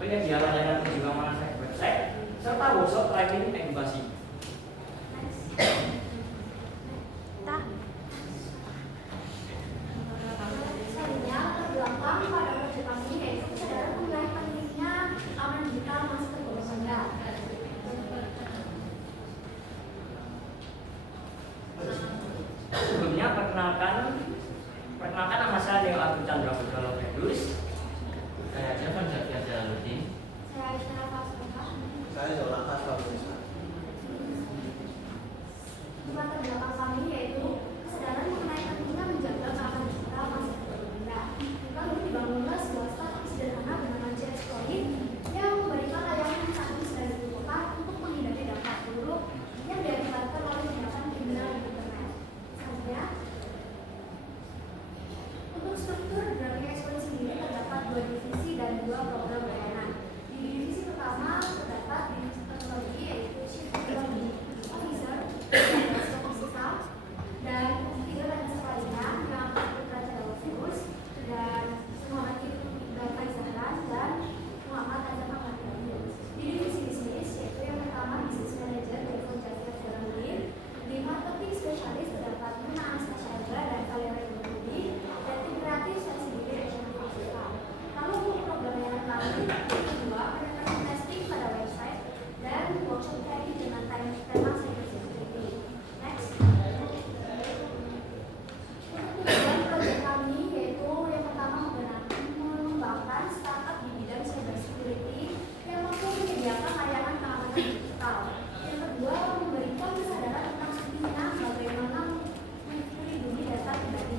penyedia layanan uji keamanan website, serta workshop training edukasi. Selanjutnya terbelakang pada proyek kami yaitu kesadaran mengenai pentingnya keamanan digital masih tergolong rendah. Sebelumnya perkenalkan nama saya Neo Agus Chandra Putra Lopedus. Saya Evan Zakia Jalaluddin. Saya Aisyah Fasmita. Saya Zola Kasparusa. Tempat terbelakang kami yaitu kesadaran mengenai pentingnya menjaga keamanan digital masih tergolong rendah. Lalu dibangunlah sebuah startup sederhana bernama JS Point yang memberikan layanan yang sangat dan dibutuhkan untuk menghindari dampak buruk yang diakibatkan oleh tindakan kriminal di internet. Selanjutnya, untuk struktur Graphic Exploit sendiri terdapat 2 divisi dan 2 program layanan. Di divisi pertama terdapat divisi teknologi yaitu Chief Technology Officer dan System, dan 3 layanan lainnya yang berperan pada virus dan Muhammad Iqbal Faizalan dan Muhammad Azam Ahmad. Di divisi bisnis yaitu yang pertama Business Manager yaitu Jafar Jalaluddin, di marketing spesialis terdapat Nuna Anastasia Elga dan Valeria Budi, dan tim kreatif saya sendiri Aisyah Fasmita. Lalu untuk program layanan kami yang kedua penerapan testing pada website dan workshop training dengan tema cyber security. Next. Untuk tujuan proyek kami yaitu yang pertama mengembangkan startup di bidang cyber security yang mampu menyediakan layanan keamanan digital. Yang kedua memberikan kesadaran tentang pentingnya bagaimana melindungi data pribadi.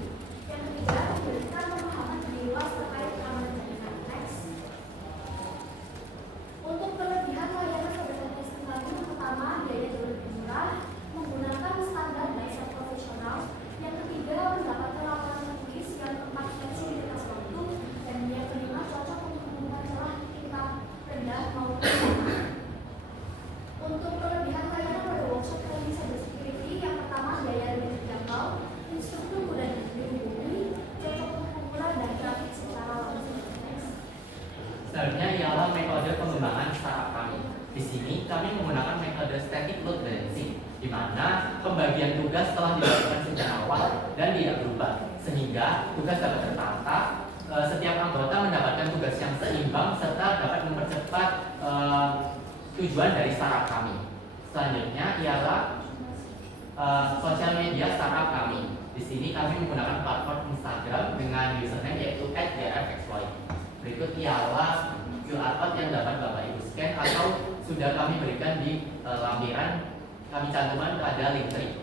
Yang ketiga memberikan pemahaman lebih luas terkait keamanan jaringan. Next. Untuk kelebihan layanan cyber testing kami yang pertama biaya jauh lebih murah, menggunakan standar dasar profesional. Yang ketiga mendapatkan laporan tertulis yang tepat fleksibilitas waktu, dan yang kelima cocok untuk menggunakan celah tingkat rendah maupun tinggi. Untuk kelebihan layanan pada workshop training cyber security yang pertama biaya lebih terjangkau, instruktur mudah dihubungi, cocok untuk pemula dan gratis secara langsung. Next. Selanjutnya ialah metode pengembangan startup kami. Di sini kami menggunakan metode static load balancing, di mana pembagian tugas telah dilakukan sejak awal dan tidak berubah, sehingga tugas dapat tertata. Setiap anggota mendapatkan tugas yang seimbang serta dapat mempercepat tujuan dari startup kami. Selanjutnya ialah sosial media startup kami. Di sini kami menggunakan platform Instagram dengan username yaitu @grfexploit. Berikut ialah QR code yang dapat Bapak Ibu scan atau sudah kami berikan di lampiran kami cantumkan pada link tree.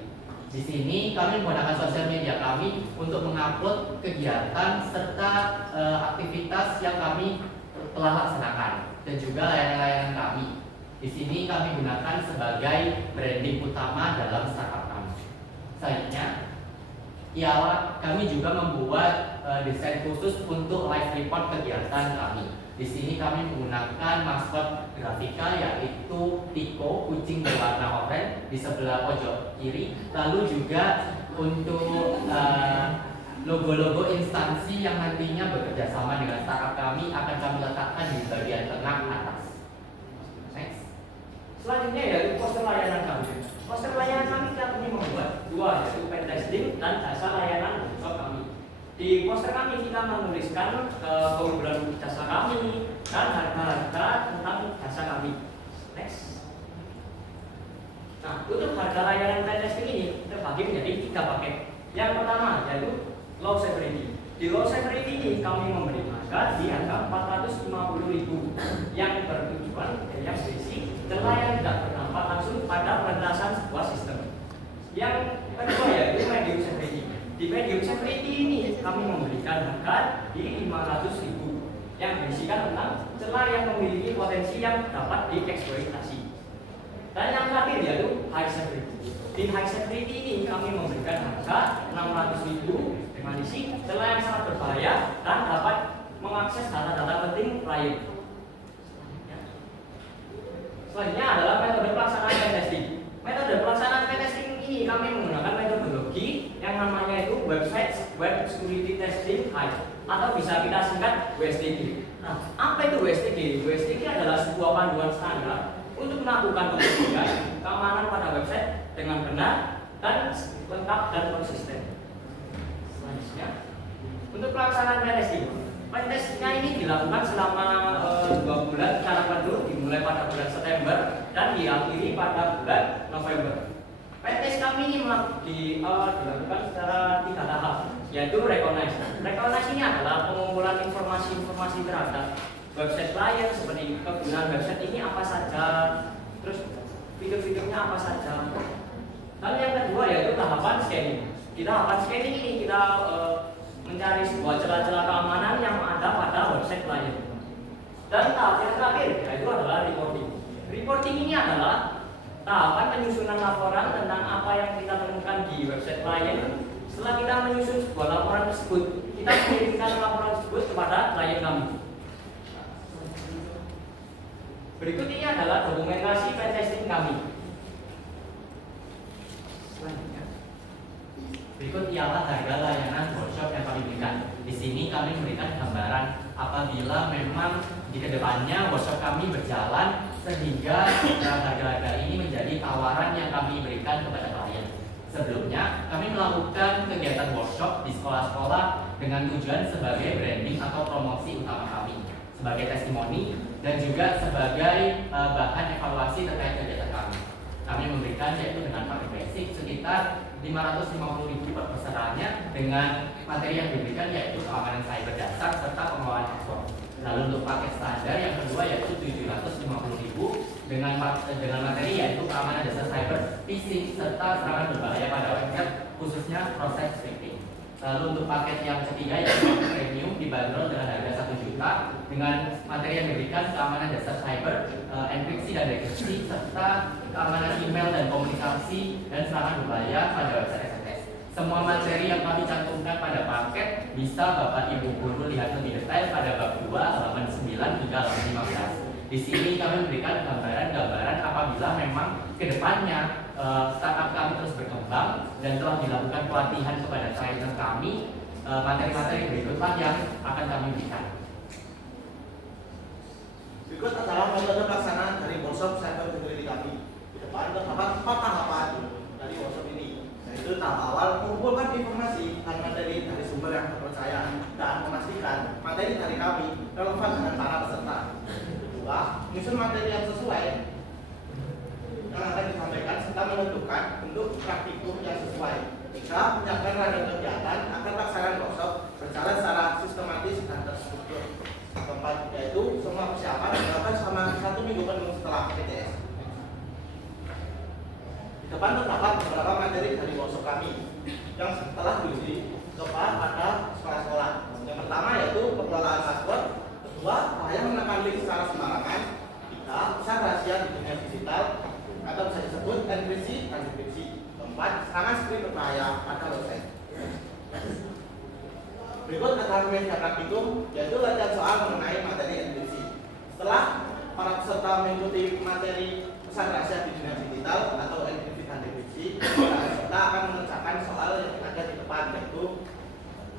Di sini kami menggunakan sosial media kami untuk mengupload kegiatan serta aktivitas yang kami telah laksanakan dan juga layanan-layanan kami. Di sini kami gunakan sebagai branding utama dalam startup kami. Selanjutnya ialah kami juga membuat desain khusus untuk live report kegiatan kami. Di sini kami menggunakan maskot grafika yaitu Tiko, kucing berwarna oranye di sebelah pojok kiri. Lalu juga untuk logo-logo instansi yang nantinya bekerja sama dengan startup kami akan kami letakkan di bagian tengah atas. Next. Selanjutnya yaitu poster layanan kami. Poster layanan kami kami membuat 2 yaitu pen testing dan jasa layanan workshop kami. Di poster kami kita menuliskan keunggulan jasa kami dan harga-harga tentang jasa kami. Next. Nah, untuk harga layanan pen testing ini terbagi menjadi 3 paket. Yang pertama yaitu low severity. Di low severity ini kami memberi harga di harga 450.000 yang bertujuan yang basic yang tidak berdampak langsung pada penetasan sebuah sistem. Yang kedua yaitu medium severity. Di medium severity ini kami memberikan harga di 500.000 yang berisikan tentang celah yang memiliki potensi yang dapat dieksploitasi. Dan yang terakhir yaitu high severity. Di high severity ini kami memberikan harga 600.000 dengan isi celah yang sangat berbahaya dan dapat mengakses data-data penting klien. Selanjutnya adalah metode pelaksanaan pen testing. Metode pelaksanaan pen testing ini kami menggunakan metodologi yang namanya itu Website Web Security Testing atau bisa kita singkat WSTD. Nah, apa itu WSTG? WSTG adalah sebuah panduan standar untuk melakukan pengujian keamanan pada website dengan benar dan lengkap dan konsisten. Selanjutnya, untuk pelaksanaan pentestnya ini dilakukan selama 2 bulan secara penuh, dimulai pada bulan September dan diakhiri pada bulan November. Pentest kami ini dilakukan secara 3 tahap, yaitu recognize. Recognize ini adalah pengumpulan informasi-informasi terhadap website klien seperti kegunaan website ini apa saja, terus fitur-fiturnya apa saja. Lalu yang kedua yaitu tahapan scanning. Di tahapan scanning ini kita mencari sebuah celah-celah keamanan yang ada pada website klien. Dan tahap yang terakhir yaitu adalah reporting. Reporting ini adalah tahapan penyusunan laporan tentang apa yang kita temukan di website klien. Setelah kita menyusun sebuah laporan tersebut, kita mengirimkan laporan tersebut kepada klien kami. Berikut ini adalah dokumentasi pentesting kami. Selanjutnya, Berikut ialah harga layanan workshop yang kami berikan. Di sini kami memberikan gambaran apabila memang di kedepannya workshop kami berjalan sehingga harga-harga ini menjadi tawaran yang kami berikan kepada klien. Sebelumnya, kami melakukan kegiatan workshop di sekolah-sekolah dengan tujuan sebagai branding atau promosi utama kami, sebagai testimoni dan juga sebagai bahan evaluasi terkait kegiatan kami. Kami memberikan yaitu dengan paket basic sekitar 550.000 per pesertanya dengan materi yang diberikan yaitu keamanan cyber dasar serta pengelolaan password. Lalu untuk paket standar yang kedua yaitu 750.000 dengan materi yaitu keamanan dasar cyber, phishing serta serangan berbahaya pada website khususnya proses scripting. Lalu untuk paket yang ketiga yaitu premium dibanderol dengan harga 1 juta dengan materi yang diberikan keamanan dasar cyber, enkripsi dan dekripsi serta keamanan email dan komunikasi dan serangan berbahaya pada website SMS. Semua materi yang kami cantumkan pada paket bisa Bapak Ibu guru lihat lebih detail pada bab 2 halaman 9 hingga halaman 15. Di sini kami memberikan gambaran-gambaran apabila memang kedepannya startup kami terus berkembang dan telah dilakukan pelatihan kepada trainer kami, materi-materi berikutlah yang akan kami berikan. Berikut adalah metode pelaksanaan dari workshop cyber security kami. Di depan terdapat 4 tahapan dari workshop ini, yaitu tahap awal mengumpulkan informasi dan materi dari sumber yang terpercaya dan memastikan materi dari kami relevan dengan para peserta. Kedua, menyusun materi yang sesuai yang akan disampaikan serta menentukan bentuk praktikum yang sesuai. Ketiga, menyiapkan rangkaian kegiatan agar pelaksanaan workshop berjalan secara sistematis dan terstruktur. Keempat, yaitu semua persiapan dilakukan selama 1 minggu penuh setelah PTS. Di depan terdapat beberapa materi dari workshop kami yang telah diuji coba pada sekolah-sekolah. Yang pertama yaitu pengelolaan password. Kedua, bahaya menekan link secara sembarangan. Tiga, pesan rahasia di dunia digital atau bisa disebut enkripsi dan dekripsi. Keempat, serangan script berbahaya pada website. Berikut adalah media praktikum, yaitu latihan soal mengenai materi enkripsi. Setelah para peserta mengikuti materi pesan rahasia di dunia digital atau enkripsi dan dekripsi, para peserta akan mengerjakan soal yang ada di depan, yaitu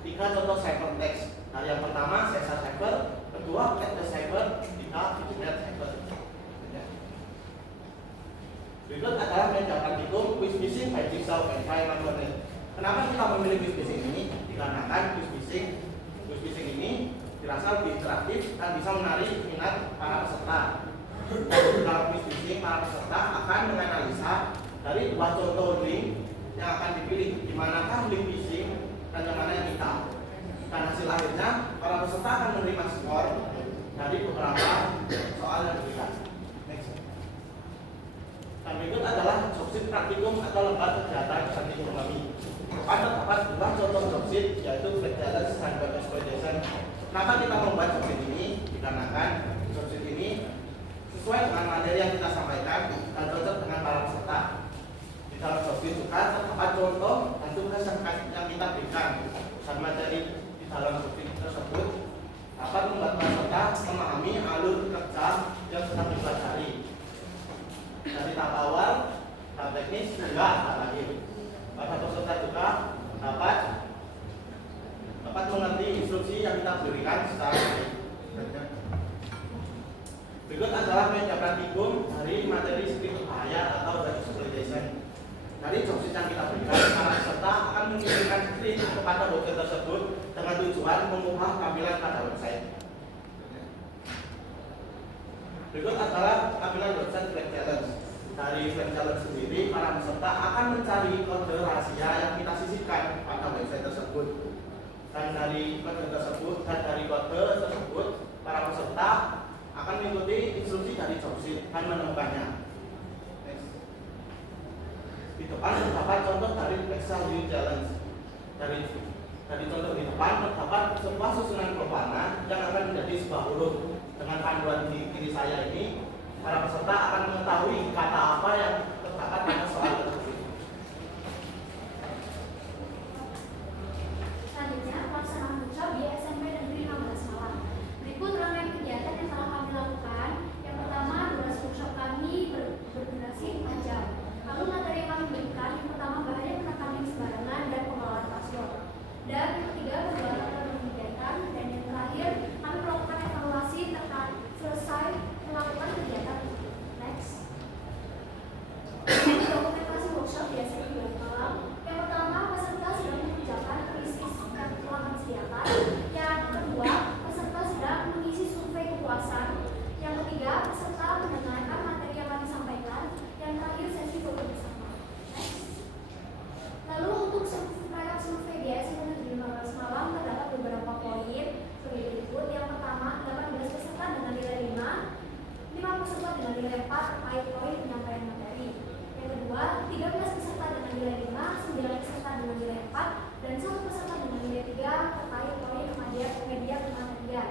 3 contoh cybertext. Nah, yang pertama Caesar cyber, kedua at the cyber, 3 Internet cyber. Berikut adalah media praktikum quiz phishing by Jigsaw and Kyle Learning. Kenapa kita memilih quiz phishing ini? Dikarenakan quiz phishing ini dirasa lebih interaktif dan bisa menarik minat para peserta. Dalam quiz phishing, para peserta akan menganalisa dari 2 contoh link yang akan dipilih, di manakah link phishing dan yang mana yang hitam. Dan hasil akhirnya para peserta akan menerima skor dari beberapa soal yang diberikan. Next. Dan berikut adalah jobsheet praktikum atau lembar kegiatan praktikum kami. Depan terdapat 2 contoh jobsheet, yaitu kegiatan dan web exploitation. Kenapa kita membuat jobsheet ini? Dikarenakan jobsheet ini sesuai dengan materi yang kita sampaikan dan cocok dengan para peserta. Di dalam jobsheet juga terdapat contoh dan tugas yang kita berikan dan materi dalam jobsheet tersebut dapat membuat peserta memahami alur kerja yang sedang dipelajari dari tahap awal, tahap teknis hingga tahap akhir. Para peserta juga dapat mengerti instruksi yang kita berikan secara baik. Dari job sheet yang kita berikan, para peserta akan mengirimkan script kepada website tersebut dengan tujuan mengubah tampilan pada website. Berikut adalah tampilan website Flag Challenge. Dari Flag Challenge sendiri, para peserta akan mencari kode rahasia yang kita sisipkan pada website tersebut. Dan dari kode tersebut, para peserta akan mengikuti instruksi dari job sheet dan menemukannya. Di depan terdapat contoh dari Excel New Challenge. Dari contoh di depan terdapat sebuah susunan berwarna yang akan menjadi sebuah huruf. Dengan panduan di kiri saya ini, para peserta akan mengetahui kata apa yang terdapat pada soal tersebut. Selanjutnya, pelaksanaan workshop di SMP Negeri 16 Malang. Berikut rangkaian kegiatan yang telah kami lakukan. Yang pertama, durasi workshop kami berdurasi 4 jam. Lalu materi yang kami berikan, yang pertama bahaya menekan link sembarangan dan pengelolaan password. Dan yang ketiga, pembuatan kegiatan. Dan yang terakhir, kami melakukan evaluasi terkait selesai melakukan kegiatan. Next. Dokumentasi workshop di SMP Malang. Yang pertama, peserta sedang mengerjakan krisis yang telah disediakan. Yang kedua, peserta sedang mengisi survei kepuasan. Yang ketiga, peserta mendengarkan materi yang kami sampaikan. Yang terakhir, sesi foto bersama. Next. Lalu untuk proyek survei di SMP Negeri 15 Malang terdapat beberapa poin sebagai berikut. Yang pertama, 18 peserta dengan nilai 5 peserta dengan nilai 4 terkait poin penyampaian materi. Yang kedua, 13 peserta dengan nilai 5, 9 peserta dengan nilai 4, dan 1 peserta dengan nilai 3 terkait poin media pematerian.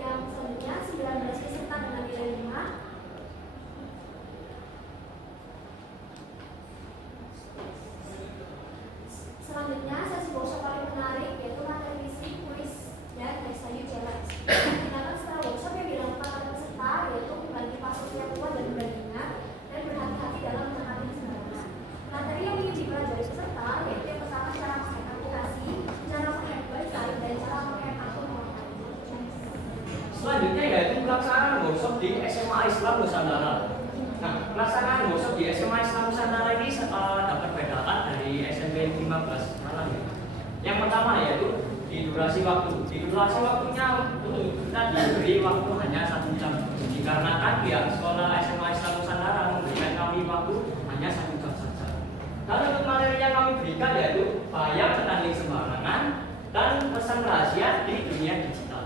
Yang selanjutnya, 19 peserta dengan nilai 5. Selanjutnya, sesi workshop paling menarik yaitu materi fisik, kuis, dan New Challenge. Tindakan setelah workshop yang dilakukan oleh peserta yaitu membagi password yang kuat dan mudah diingat dan berhati-hati dalam menekan link sembarangan. Materi yang ingin dipelajari peserta yaitu yang pertama cara menghack aplikasi, cara menghack website, dan cara menghack akun online. Selanjutnya yaitu pelaksanaan workshop di SMA Islam Nusantara. Nah, pelaksanaan workshop di SMA Islam Nusantara ini dapat bedakan dari SMP 15 Malang. Yang pertama yaitu di durasi waktu. Di durasi waktunya kita diberi waktu hanya 1 jam. Dikarenakan pihak sekolah SMA Islam Nusantara memberikan kami waktu hanya 1 jam saja. Lalu untuk materi yang kami berikan yaitu bahaya menekan link sembarangan dan pesan rahasia di dunia digital.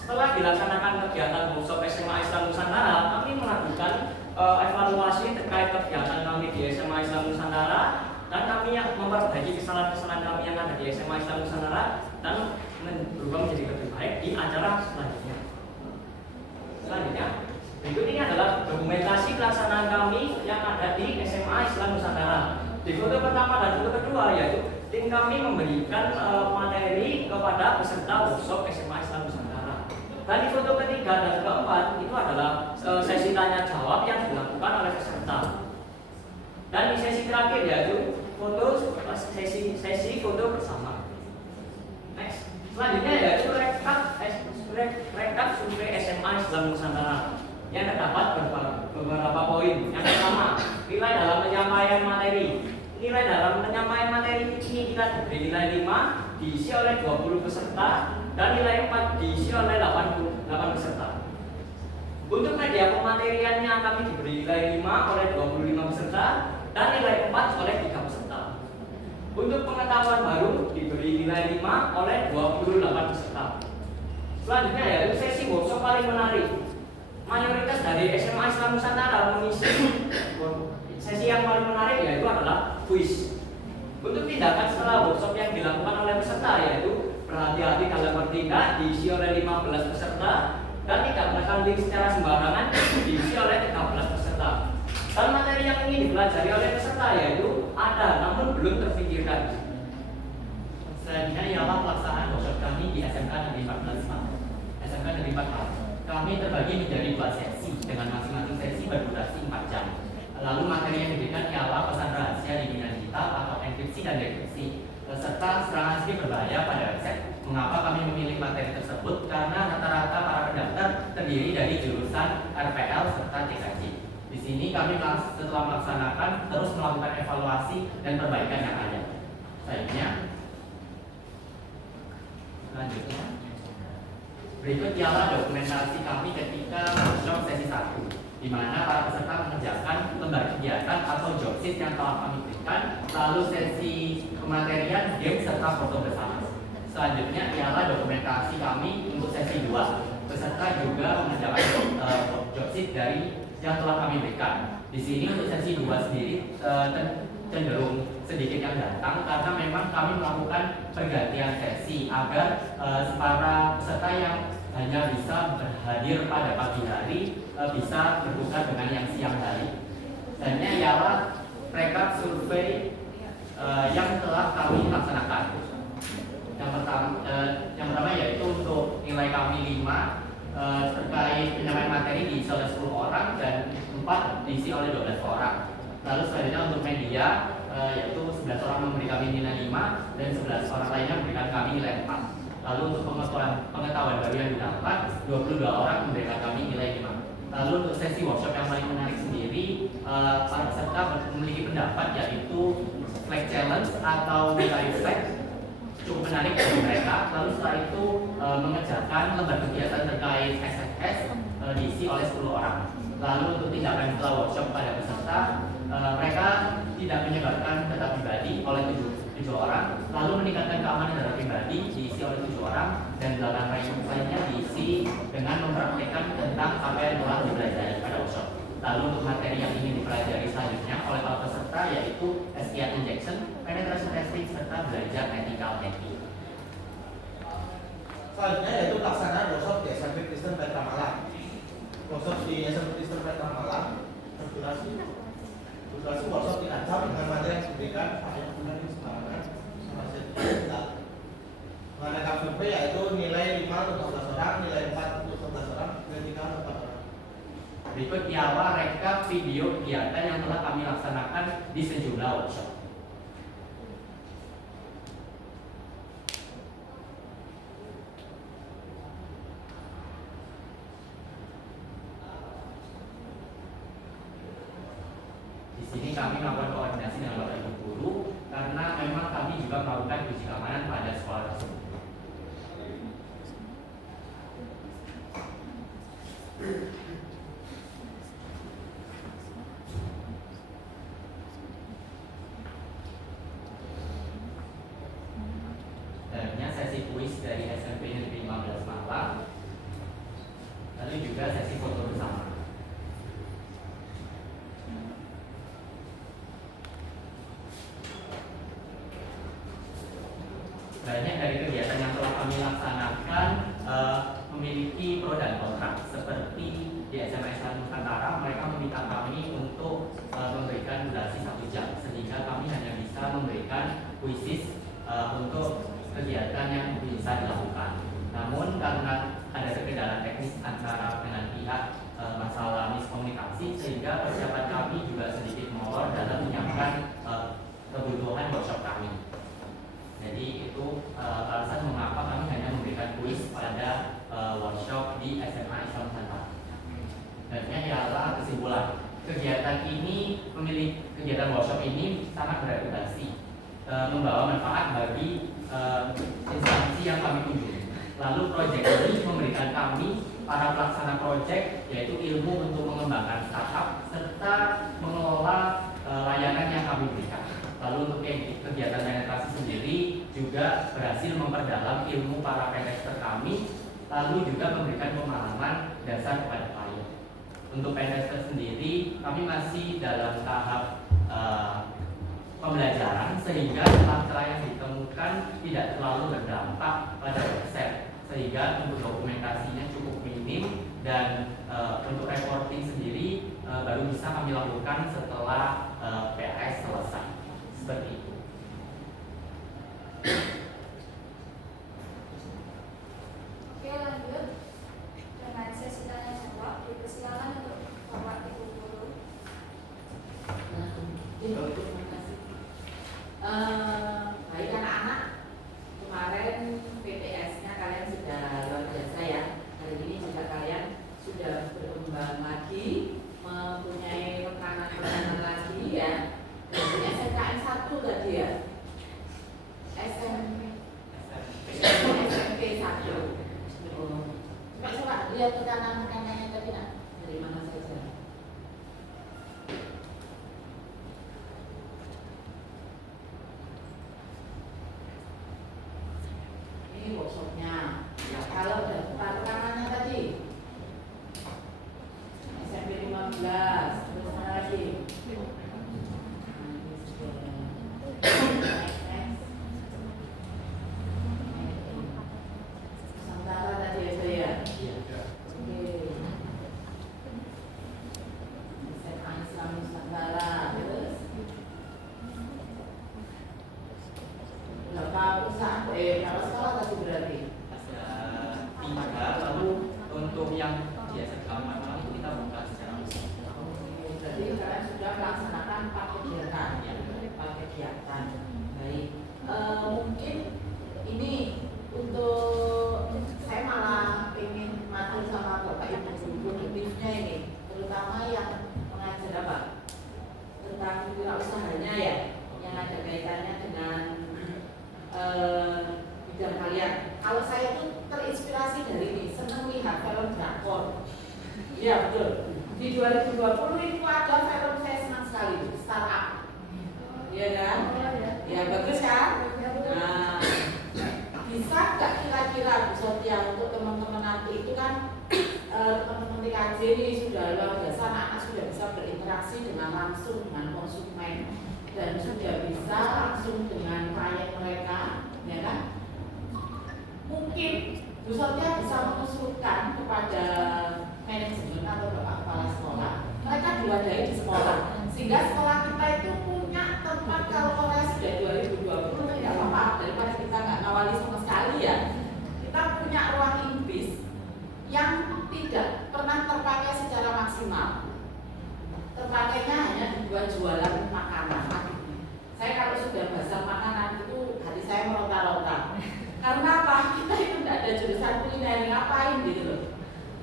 Setelah dilaksanakan kegiatan workshop SMA Islam Nusantara, kami melakukan evaluasi terkait kegiatan kami di SMA Islam Nusantara dan kami yang memperbaiki kesalahan-kesalahan kami yang ada di SMA Islam Nusantara dan berubah menjadi lebih baik di acara selanjutnya. Selanjutnya, berikut ini adalah dokumentasi pelaksanaan kami yang ada di SMA Islam Nusantara. Di foto pertama dan foto kedua yaitu tim kami memberikan materi kepada peserta workshop SMA Islam Nusantara. Dan di foto ketiga dan keempat itu adalah sesi tanya jawab yang dilakukan oleh peserta. Dan di sesi terakhir yaitu sesi foto bersama. Next. Selanjutnya yaitu rekap survei SMA Islam Nusantara yang terdapat beberapa poin. Yang pertama, nilai dalam penyampaian materi. Nilai dalam penyampaian materi ini kita diberi nilai 5 diisi oleh 20 peserta dan nilai 4 diisi oleh 88 peserta. Untuk media pemateriannya kami diberi nilai 5 oleh 25 peserta dan nilai 4 oleh 3 peserta. Untuk pengetahuan baru diberi nilai 5 oleh 28 peserta. Selanjutnya yaitu sesi workshop paling menarik. Mayoritas dari SMA Islam Nusantara mengisi sesi yang paling menarik yaitu adalah kuis. Untuk tindakan setelah workshop yang dilakukan oleh peserta yaitu berhati-hati dalam bertindak diisi oleh 15 peserta dan tidak menekan link secara sembarangan diisi oleh 13 peserta. Dan materi yang ingin dipelajari oleh peserta yaitu ada namun belum terpikirkan. Selanjutnya ialah pelaksanaan workshop kami di SMK Negeri 14 Malang. SMK Negeri 4 Malang. Kami terbagi menjadi 2 sesi dengan masing-masing sesi berdurasi 4 jam. Lalu materi yang diberikan ialah pesan rahasia di dunia digital atau enkripsi dan dekripsi serta serangan script berbahaya pada website. Mengapa kami memilih materi tersebut? Karena rata-rata para pendaftar terdiri dari jurusan RPL serta TKJ. Di sini kami setelah melaksanakan terus melakukan evaluasi dan perbaikan yang ada. Selanjutnya, berikut ialah dokumentasi kami ketika workshop sesi 1, di mana para peserta mengerjakan lembar kegiatan atau job sheet yang telah kami berikan, lalu sesi pematerian, game, serta foto bersama. Selanjutnya ialah dokumentasi kami untuk sesi 2. Peserta juga mengerjakan job sheet dari yang telah kami berikan. Di sini untuk sesi 2 sendiri cenderung sedikit yang datang karena memang kami melakukan pergantian sesi agar para peserta yang hanya bisa berhadir pada pagi hari bisa berbuka dengan yang siang hari. Selanjutnya ialah rekap survei yang telah kami laksanakan. Yang pertama yaitu untuk nilai kami 5 terkait penyampaian materi diisi oleh 10 orang dan 4 diisi oleh 12 orang. Lalu selanjutnya untuk media yaitu 11 orang memberi kami nilai 5 dan 11 orang lainnya memberikan kami nilai 4. Lalu untuk pengetahuan baru yang didapat 22 orang memberikan kami nilai 5. Lalu untuk sesi workshop yang paling menarik sendiri, para peserta memiliki pendapat yaitu flag challenge atau mencari flag cukup menarik bagi mereka. Lalu setelah itu mengerjakan lembar kegiatan terkait SFS diisi oleh 10 orang. Lalu untuk tindakan setelah workshop pada peserta, mereka tidak menyebarkan data pribadi oleh 7 orang. Lalu meningkatkan keamanan data pribadi diisi oleh 7 orang dan 8 lainnya diisi dengan mempraktikkan tentang apa yang telah dipelajari pada workshop. Lalu untuk materi yang ingin dipelajari selanjutnya oleh para peserta yaitu SQL injection, penetration testing, serta belajar ethical hacking. Selanjutnya yaitu pelaksanaan workshop di SMP Kristen Petra Malang. Workshop di SMP Kristen Petra Malang berdurasi workshop 3 jam dengan materi yang diberikan pada bulan sembarangan sama sertifikat. Mengadakan survei yaitu nilai 5 untuk 11 orang, nilai 4 untuk 11 orang, nilai 3 untuk 4 orang. Berikut ialah rekap video kegiatan yang telah kami laksanakan di sejumlah workshop. Di sini kami melakukan koordinasi dengan Bapak Ibu guru karena memang kami juga melakukan uji keamanan pada sekolah tersebut. Selanjutnya sesi kuis dari SMP Negeri 15 Malang, lalu juga sesi foto bersama. Banyak dari kegiatan yang telah kami laksanakan memiliki pro dan kontra. Seperti di SMA Islam Nusantara, mereka meminta kami untuk memberikan durasi 1 jam, sehingga kami hanya bisa memberikan kuisis untuk kegiatan yang bisa dilakukan. Namun karena ada kendala teknis antara dengan pihak masalah miskomunikasi, sehingga persiapan kami juga sedikit molor dalam menyiapkan kebutuhan workshop kami. Jadi itu alasan mengapa kami hanya memberikan kuis pada workshop di SMA Islam Nusantara. Dan ini adalah kesimpulan. Kegiatan workshop ini sangat bereputasi, membawa manfaat bagi instansi yang kami kunjungi. Lalu proyek ini memberikan kami para pelaksana proyek yaitu ilmu untuk mengembangkan startup serta mengelola layanan yang kami berikan. Lalu untuk kegiatan penetrasi sendiri juga berhasil memperdalam ilmu para pentester kami, lalu juga memberikan pemahaman dasar kepada klien. Untuk pentester sendiri kami masih dalam tahap pembelajaran, sehingga celah-celah yang ditemukan tidak terlalu berdampak pada website, sehingga untuk dokumentasinya cukup minim dan untuk reporting sendiri baru bisa kami lakukan setelah PRS selesai. Seperti itu. Oke, lanjut dengan sesi tanya jawab. Dipersilakan untuk Bapak Ibu guru. Terima kasih. Baik anak-anak, kemarin PTS-nya kalian sudah luar biasa ya. Hari ini juga kalian sudah berkembang lagi, mempunyai rekanan lagi ya. Jadi SMKN 1 tadi ya. SMP 1. Coba lihat tekanan-tekanannya tadi nak dari mana saja. Ini workshopnya. Ya, kalau tekanannya tadi SMP 15, terus mana lagi? Nusantara tadi ya saya. Oke. SMA Islam Nusantara. Terus berapa perusahaan? Berapa sekolah tadi berarti? Ada 3, lalu untuk yang di SMK itu kita buka secara langsung. Jadi kalian sudah melaksanakan 4 kegiatan, ya, 4 kegiatan. Baik. Mungkin ini untuk saya malah ingin matur sama Bapak Ibu produktifnya ini, terutama yang mengajar apa tentang wirausaha ya, yang ada kaitannya dengan bidang kalian. Kalau saya tuh terinspirasi dari ini, senang lihat film drakor. Iya betul. Di 2020 itu ada film saya senang sekali, Startup. Iya kan? Ya bagus kan? Nah, bisa nggak kira-kira Bu Sotia untuk teman-teman nanti itu kan teman-teman TKJ ini sudah luar biasa, anak-anak sudah bisa berinteraksi dengan langsung dengan konsumen dan sudah bisa langsung dengan klien mereka, ya kan? Mungkin Bu Sotia bisa mengusulkan kepada manajemen atau bapak kepala sekolah, mereka diwadahi di sekolah, sehingga sekolah kita itu punya tempat kalau Korea sudah 2020 tidak apa-apa daripada kita nggak ngawali sama sekali ya. Kita punya ruang invis yang tidak pernah terpakai secara maksimal. Terpakainya hanya dibuat jualan makanan. Saya kalau sudah bahas makanan itu hati saya meronta-ronta. Karena apa? Kita itu tidak ada jurusan kuliner, ngapain gitu loh,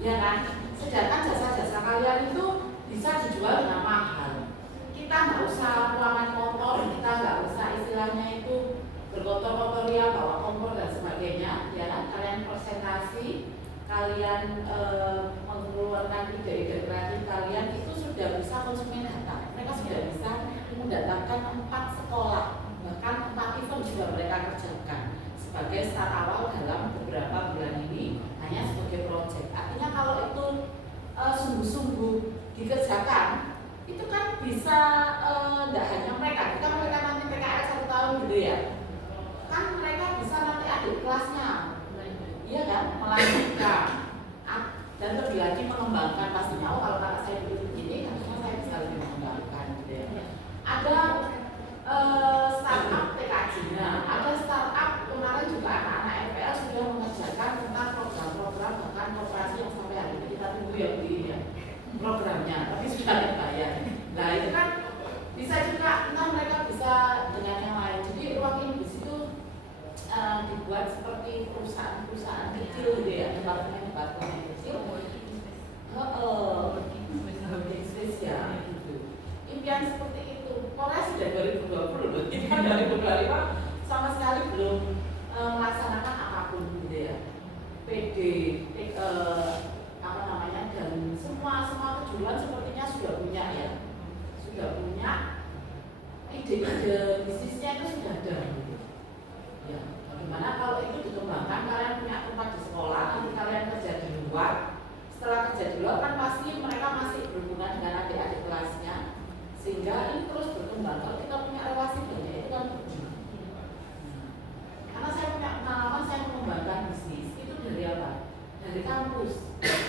ya kan? Sedangkan jasa-jasa kalian itu bisa dijual dengan mahal. Kita nggak usah ruangan kotor, kita nggak usah istilahnya itu berkotor-kotor ya, bawa kompor dan sebagainya, ya kan? Kalian presentasi, kalian mengeluarkan ide-ide kreatif kalian itu sudah bisa konsumen datang. Mereka sudah bisa mendatangkan 4 sekolah, bahkan 4 event sudah mereka kerjakan sebagai start awal dalam beberapa bulan ini hanya sebagai proyek. Artinya kalau itu sungguh-sungguh dikerjakan, itu kan bisa tidak hanya mereka, jika mereka nanti PKL 1 tahun gitu ya, kan mereka bisa nanti adik kelasnya, iya kan, melanjutkan dan lebih lagi mengembangkan pastinya. Oh kalau kakak saya dulu begini, harusnya saya bisa lebih mengembangkan gitu ya. Ada startup TKJ-nya, ada startup kemarin juga anak-anak FPL sudah mengerjakan tentang program-program bahkan korporasi yang sampai hari ini kita tunggu ya begini ya programnya, tapi sudah dibayar. Nah itu kan bisa juga entah mereka bisa dengan yang lain. Jadi ruang invis itu dibuat seperti perusahaan-perusahaan kecil gitu ya, departemen-departemen kecil. Spesial gitu. Impian seperti itu. Korea sudah 2020 loh, kita kan 2025 sama sekali belum melaksanakan apapun gitu ya. PD, apa namanya, dan semua kejuruan sepertinya sudah punya ya, sudah punya ide-ide bisnisnya itu sudah ada gitu. Ya, bagaimana kalau itu dikembangkan, kalian punya tempat di sekolah, nanti kalian kerja di luar. Setelah kerja di luar kan pasti mereka masih berhubungan dengan adik-adik kelasnya, sehingga ini terus berkembang. Kalau kita punya relasi banyak itu kan berkembang. Karena saya punya pengalaman, saya mengembangkan bisnis itu dari apa? Dari kampus.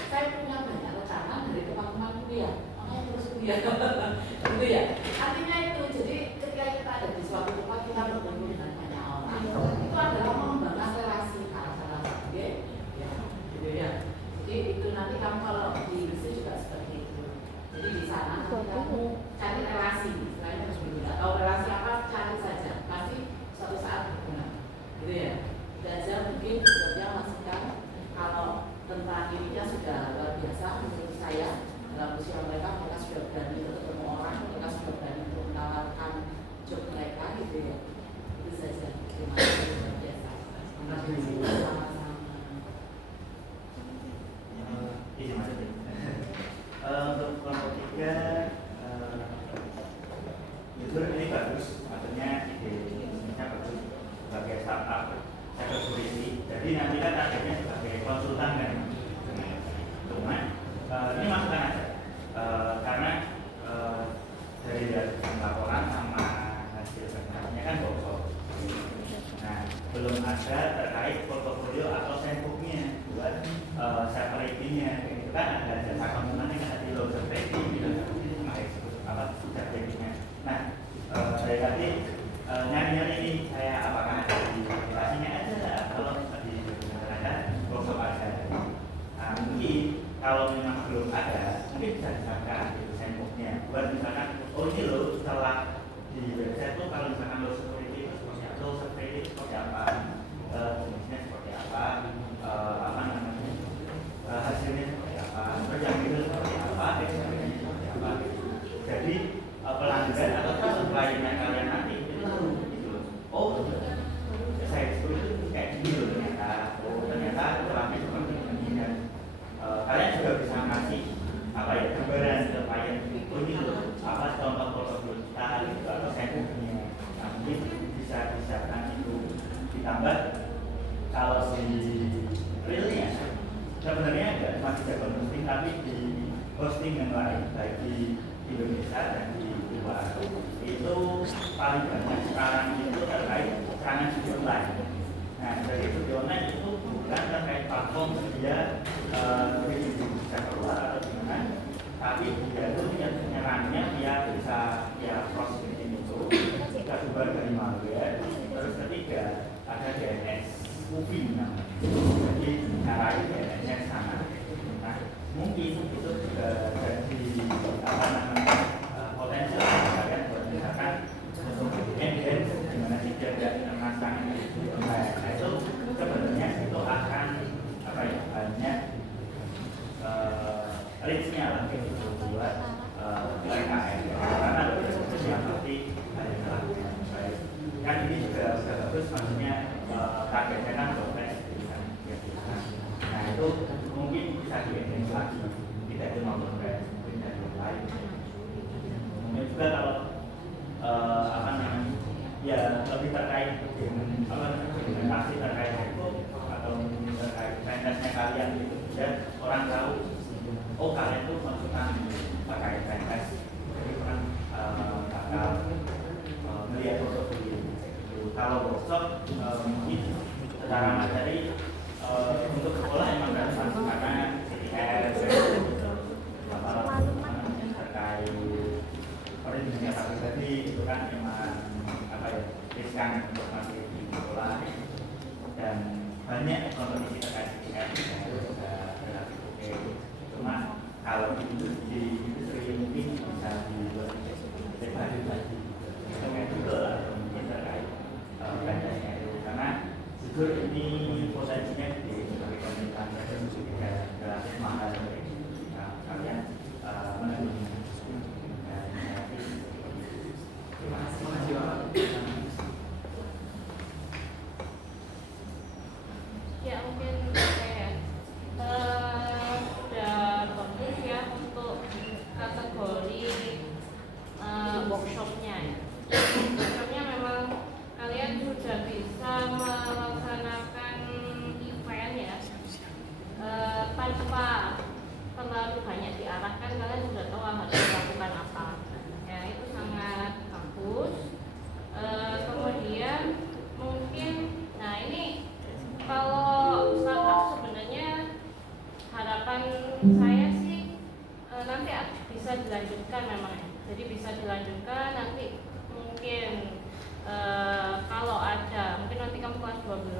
Saya punya banyak rekanan dari teman-teman kuliah, makanya terus kuliah. Gitu ya. Artinya itu, jadi ketika kita ada di suatu tempat, kita bertemu dengan banyak orang. Itu adalah mengembangkan relasi salah satu ya, gitu ya. Jadi itu nanti kamu kalau di bisnis juga seperti itu. Jadi di sana kamu cari relasi, selain harus berguna. Tahu relasi apa, cari saja, pasti suatu saat berguna. Gitu ya. Belajar mungkin yang masukkan kalau tentang ininya sudah luar biasa menurut saya dalam usia mereka sudah berani ketemu orang, mereka sudah berani untuk menawarkan job mereka gitu ya. Itu saja. Terima kasih luar biasa. Sama-sama. Ini maksudnya. Untuk kelompok 3 jujur ini bagus, maksudnya ide-nya bagus sebagai startup security. Jadi nanti kan targetnya sebagai konsultan kan. Cuma ini masukan aja karena dari laporan sama hasil sebenarnya kan bosok. Nah, belum ada terkait portofolio atau sandbooknya buat separatingnya. Itu kan ada jasa konsultannya kan ada low separating gitu. Apa strateginya. Nah, dari tadi nyari-nyari ini saya apakah ada di aplikasinya aja kalau di ada workshop aja. Nah, mungkin kalau memang belum ada, mungkin bisa disampaikan di sandbooknya. Buat misalkan, oh ini loh setelah di website tuh kalau misalkan low security itu seperti apa, jenisnya seperti apa, apa namanya, hasilnya seperti apa, terus yang itu seperti apa, eksperimennya seperti apa. Jadi pelanggan atau suppliernya kalian nanti itu tahu gitu loh. Oh, saya itu kayak gini loh ternyata. Oh, ternyata kurangnya seperti ini dan kalian juga bisa ngasih apa ya gambaran ke klien. Oh ini loh apa contoh portofolio kita gitu atau sandbooknya. Nah, mungkin bisa disiapkan itu ditambah kalau si realnya sebenarnya nggak cuma di Jawa hosting tapi di hosting yang lain baik di Indonesia dan di luar itu paling banyak sekarang itu terkait serangan judi online. Nah dari judi online itu bukan terkait platform dia bisa keluar atau gimana, tapi dia itu menyerangnya dia bisa ya prospecting itu kita sumber dari malware. Terus ketiga ada DNS spoofing namanya, jadi ngarahin DNS-nya ke sana. Nah mungkin itu juga jadi apa namanya potensial kalian buat misalkan untuk evidence gimana sih dia tidak memasang itu online. Nah itu sebenarnya itu akan apa ya banyak reach-nya lah gitu buat UMKM karena lebih fokus yang pasti ada yang lakukan baik. Kan ini juga bagus maksudnya targetnya kan progres. Nah itu mungkin bisa di-enhance lagi tidak cuma progres mungkin dari yang lain. Mungkin juga kalau apa namanya ya lebih terkait dengan apa implementasi terkait itu atau terkait fanbase-nya kalian gitu ya orang tahu oh kalian tuh konsultan terkait fanbase jadi orang bakal melihat portofolio itu. Kalau workshop mungkin secara materi untuk sekolah emang gampang karena CTS apa terkait perlindungan data pribadi itu kan memang apa ya riskan untuk masuk di sekolah dan banyak kompetisi terkait CTS itu juga relatif oke. Cuma kalau di industri mungkin bisa dibuat lebih lagi terkait juga atau mungkin terkait belanjanya itu karena jujur ini potensinya di sebagai pemerintahan juga relatif mahal dari kalian menanggung. Terima kasih. Ya mungkin saya sudah bagus ya untuk kategori workshopnya ya. Workshopnya memang kalian sudah bisa melaksanakan event ya tanpa terlalu banyak diarahkan, kalian sudah tahu harus melakukan apa ya, itu sangat bagus. Kemudian mungkin nah ini kalau startup sebenarnya harapan saya sih nanti bisa dilanjutkan memang ya. Jadi bisa dilanjutkan nanti mungkin kalau ada mungkin nanti kamu kelas 12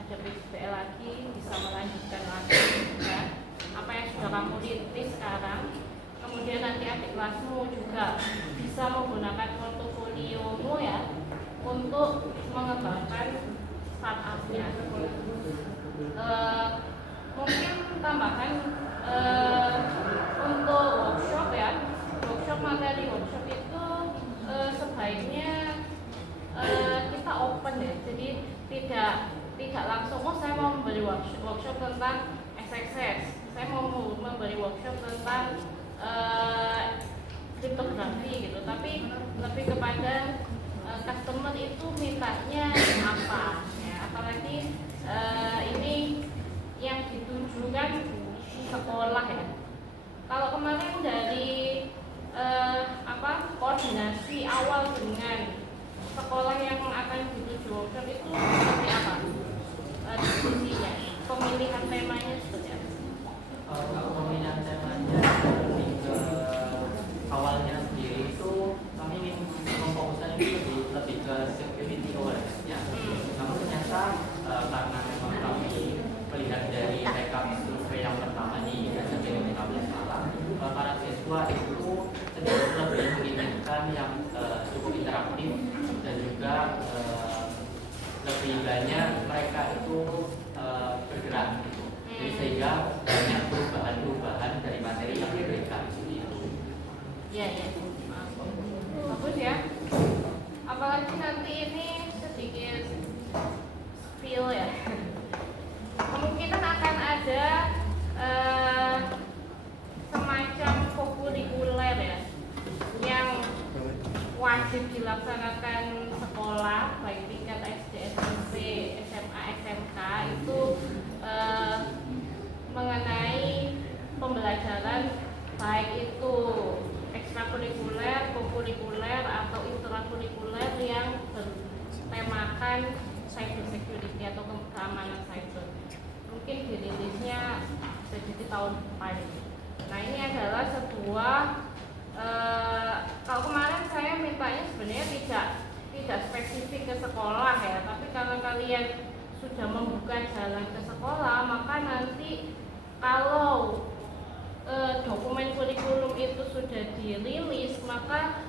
ada PBL lagi bisa melanjutkan lagi ya apa yang sudah kamu rintis sekarang. Kemudian nanti adik kelasmu juga bisa menggunakan portofoliomu ya untuk mengembangkan startupnya. Mungkin tambahan untuk workshop ya, itu mintanya apa ya, apalagi ini yang dituju kan sekolah ya. Kalau kemarin dari koordinasi awal dengan sekolah yang akan dituju workshop itu seperti apa diskusinya, pemilihan temanya seperti apa? Kalau pemilihan temanya lebih ke awalnya sendiri itu kami ingin memfokuskan itu lebih ke security awareness ya. Namun ternyata karena memang kami melihat dari rekap survei yang pertama di SMP 15 Malang, para siswa itu cenderung lebih menginginkan yang cukup interaktif dan juga lebih banyak mereka itu bergerak gitu. Jadi sehingga banyak perubahan-perubahan dari materi yang diberikan seperti itu. Iya, iya. Bagus ya. Apalagi nanti ini sedikit spill ya. Kemungkinan akan ada semacam kokurikuler ya, yang wajib dilaksanakan sekolah baik tingkat SD, SMP, SMA, SMK itu mengenai pembelajaran baik itu ekstrakurikuler, kokurikuler atau intrakurikuler yang bertemakan cyber security atau keamanan cyber. Mungkin dirilisnya sedikit tahun depan. Nah, ini adalah sebuah kalau kemarin saya mintanya sebenarnya tidak spesifik ke sekolah ya, tapi karena kalian sudah membuka jalan ke sekolah, maka nanti kalau dokumen kurikulum itu sudah dirilis, maka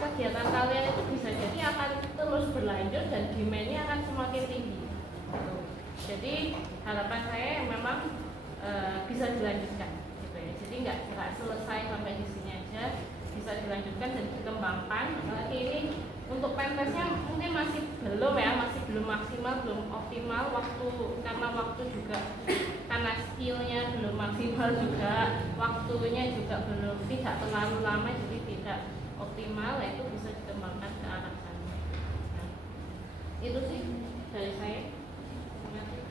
kegiatan kalian itu bisa jadi akan terus berlanjut dan demand-nya akan semakin tinggi. Jadi harapan saya memang bisa dilanjutkan, gitu ya. Jadi nggak selesai sampai di sini aja, bisa dilanjutkan dan dikembangkan. Apalagi ini untuk pentestnya mungkin masih belum maksimal, belum optimal karena waktu juga, karena skillnya belum maksimal juga, waktunya juga belum tidak terlalu lama, jadi tidak optimal. Itu bisa dikembangkan ke arah sana. Nah, itu sih dari saya. Terima kasih.